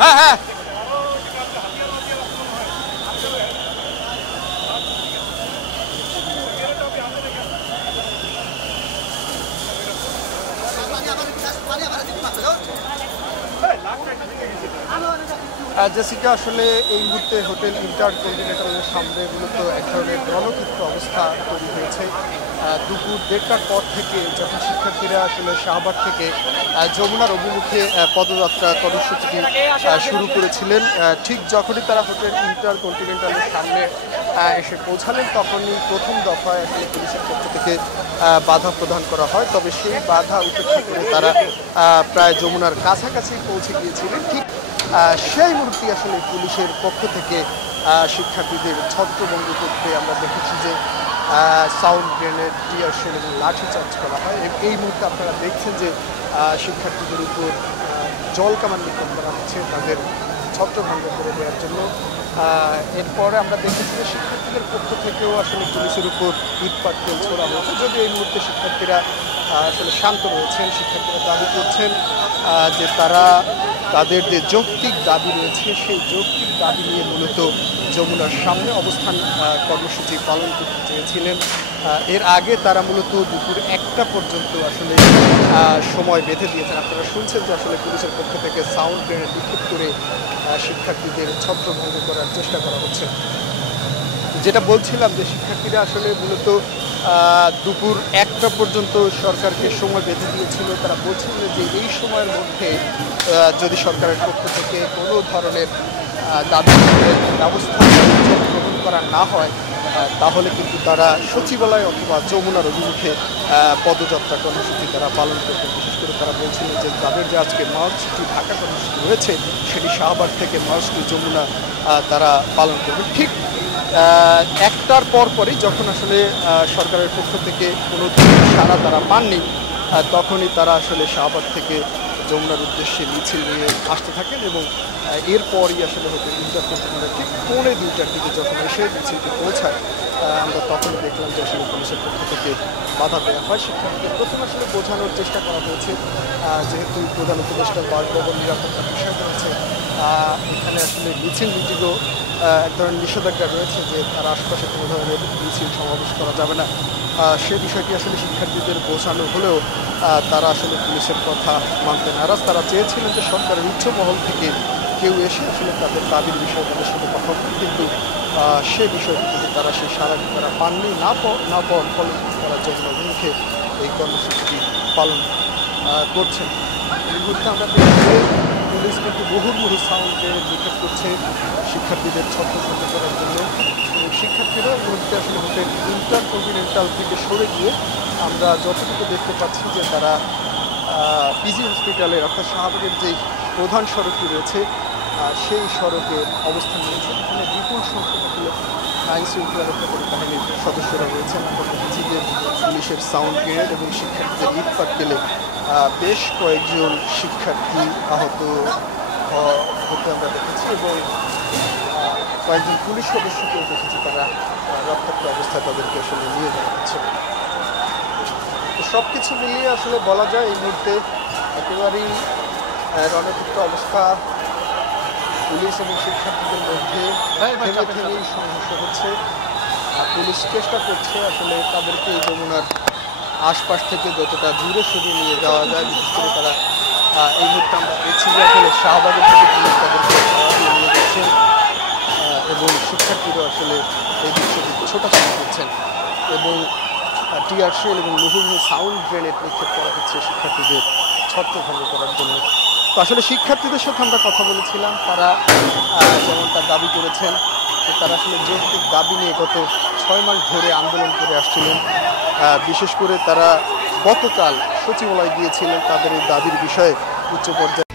হ্যাঁ হ্যাঁ জেসিকা, আসলে এই মুহূর্তে হোটেল ইন্টারকন্টিনেন্টালের সামনে মূলত এক ধরনের রণক্ষেত্র অবস্থা তৈরি হয়েছে। দুপুর 1:30টার পর থেকে যখন শিক্ষার্থীরা আসলে শাহবাগ থেকে যমুনার অভিমুখে পদযাত্রা কর্মসূচিটি শুরু করেছিলেন, ঠিক যখনই তারা হোটেল ইন্টারকন্টিনেন্টালের সামনে এসে পৌঁছালেন তখনই প্রথম দফায় আসলে পুলিশের পক্ষ থেকে বাধা প্রদান করা হয়। তবে সেই বাধা উপেক্ষা করে তারা প্রায় যমুনার কাছাকাছি পৌঁছে গিয়েছিলেন। ঠিক সেই মুহূর্তে আসলে পুলিশের পক্ষ থেকে শিক্ষার্থীদের ছত্রভঙ্গ করতে আমরা দেখেছি যে সাউন্ড গ্রেনেড, টিয়ার শেল এবং লাঠিচার্জ করা হয়। এই মুহূর্তে আপনারা দেখছেন যে শিক্ষার্থীদের উপর জল কামান নিক্ষেপ করা হচ্ছে তাদের ছত্রভঙ্গ করে দেওয়ার জন্য। এরপরে আমরা দেখেছি যে শিক্ষার্থীদের পক্ষ থেকেও আসলে পুলিশের উপর ইটপাটকেল ছোড়া হয়েছে। যদি এই মুহূর্তে শিক্ষার্থীরা আসলে শান্ত রয়েছেন, শিক্ষার্থীরা দাবি করছেন যে তারা তাদের যে যৌক্তিক দাবি রয়েছে সেই যৌক্তিক দাবি নিয়ে মূলত যমুনার সামনে অবস্থান কর্মসূচি পালন করতে চেয়েছিলেন। এর আগে তারা মূলত দুপুর 1টা পর্যন্ত আসলে সময় বেঁধে দিয়েছেন। আপনারা শুনছেন যে আসলে পুলিশের পক্ষ থেকে সাউন্ড গ্রেনেড নিক্ষেপ করে শিক্ষার্থীদের ছত্রভঙ্গ করার চেষ্টা করা হচ্ছে। যেটা বলছিলাম যে শিক্ষার্থীরা আসলে মূলত দুপুর 1টা পর্যন্ত সরকারকে সময় বেঁধে দিয়েছিল। তারা বলছিলেন যে এই সময়ের মধ্যে যদি সরকারের পক্ষ থেকে কোনো ধরনের দাবি ব্যবস্থা গ্রহণ করা না হয় তাহলে কিন্তু তারা সচিবালয় অথবা যমুনার অভিমুখে পদযাত্রা কর্মসূচি তারা পালন করতেন। বিশেষ করে তারা বলছিলেন যে তাদের যে আজকে মার্চ টু ঢাকা কর্মসূচি রয়েছে সেটি শাহবাগ থেকে মার্চ টু যমুনা তারা পালন করবে। ঠিক 1টার পরই যখন আসলে সরকারের পক্ষ থেকে কোনো সাড়া তারা পাননি তখনই তারা আসলে শাহবাগ থেকে যমুনার উদ্দেশ্যে মিছিল নিয়ে আসতে থাকেন এবং এরপরই আসলে হোটেল ইন্টারকন্টিনেন্টাল ঠিক 1:45টার দিকে যখন এসে মিছিলটি পৌঁছায় আমরা তখন দেখলাম যে আসলে পুলিশের পক্ষ থেকে বাধা দেওয়া হয়। শিক্ষার্থীদের প্রথমে আসলে বোঝানোর চেষ্টা করা হয়েছে যেহেতু প্রধান উপদেষ্টা বাসভবন নিরাপত্তার বিষয় রয়েছে, এখানে আসলে মিছিল মিটিংও এক ধরনের নিষেধাজ্ঞা রয়েছে যে তার আশপাশে কোনো ধরনের মিছিল সমাবেশ করা যাবে না। সে বিষয়টি আসলে শিক্ষার্থীদের বোঝানো হলেও তারা আসলে পুলিশের কথা মানতে নারাজ। তারা চেয়েছিলেন যে সরকারের উচ্চ মহল থেকে কেউ এসে আসলে তাদের দাবির বিষয়ে তাদের সাথে কথা বলে, কিন্তু সে বিষয়টি কিন্তু তারা সেই সারাটি তারা পাননি। না পাওয়ার ফলে তারা যমুনা অভিমুখে এই কর্মসূচিটি পালন করছেন। এই মুহূর্তে আমরা দেখছি পুলিশ কিন্তু মুহুর্মুহু সাউন্ড গ্রেনেড নিক্ষেপ করছে শিক্ষার্থীদের ছত্রভঙ্গ করার জন্য। শিক্ষার্থীরা এই মুহূর্তে আসলে হোটেল ইন্টারকন্টিনেন্টাল থেকে সরে গিয়ে আমরা যতটুকু দেখতে পাচ্ছি যে তারা পিজি হসপিটালের অর্থাৎ শাহবাগের যেই প্রধান সড়কটি রয়েছে সেই সড়কে অবস্থান নিয়েছে। এখানে বিপুল সংখ্যক আসলে আইন শৃঙ্খলা রক্ষাকারী বাহিনীর সদস্যরা রয়েছেন। আমরা দেখেছি যে পুলিশের সাউন্ড গ্রেনেড এবং শিক্ষার্থীদের ইটপাটকেলে বেশ কয়েকজন শিক্ষার্থী আহত হতে আমরা দেখেছি এবং কয়েকজন পুলিশ সদস্যকেও দেখেছি তারা রক্তাক্ত অবস্থায় তাদেরকে আসলে নিয়ে যাওয়া হচ্ছে। তো সব কিছু মিলিয়ে আসলে বলা যায় এই মুহূর্তে একেবারেই রণক্ষেত্র অবস্থা। পুলিশ এবং শিক্ষার্থীদের মধ্যে থেমেই সংঘর্ষ হচ্ছে। পুলিশ চেষ্টা করছে আসলে তাদেরকে এই যমুনার আশপাশ থেকে যতটা দূরে সরিয়ে নিয়ে যাওয়া যায়। বিশেষ করে তারা এই মুহূর্তে আমরা দেখছি যে আসলে শাহবাগের থেকে পুলিশ তাদেরকে নিয়ে যাচ্ছেন এবং শিক্ষার্থীরা আসলে এই দৃশ্যটি ছোটাছুটি করছেন এবং টিয়ার শেল এবং মুহুর্মুহু সাউন্ড গ্রেনেড নিক্ষেপ করা হচ্ছে শিক্ষার্থীদের ছত্রভঙ্গ করার জন্য। তো আসলে শিক্ষার্থীদের সাথে আমরা কথা বলেছিলাম, তারা যেমনটা দাবি করেছেন যে তারা আসলে যৌক্তিক দাবি নিয়ে গত 6 মাস ধরে আন্দোলন করে আসছিলেন। বিশেষ করে তারা গতকাল সচিবালয় গিয়েছিলেন তাদের এই দাবির বিষয়ে উচ্চ পর্যায়ে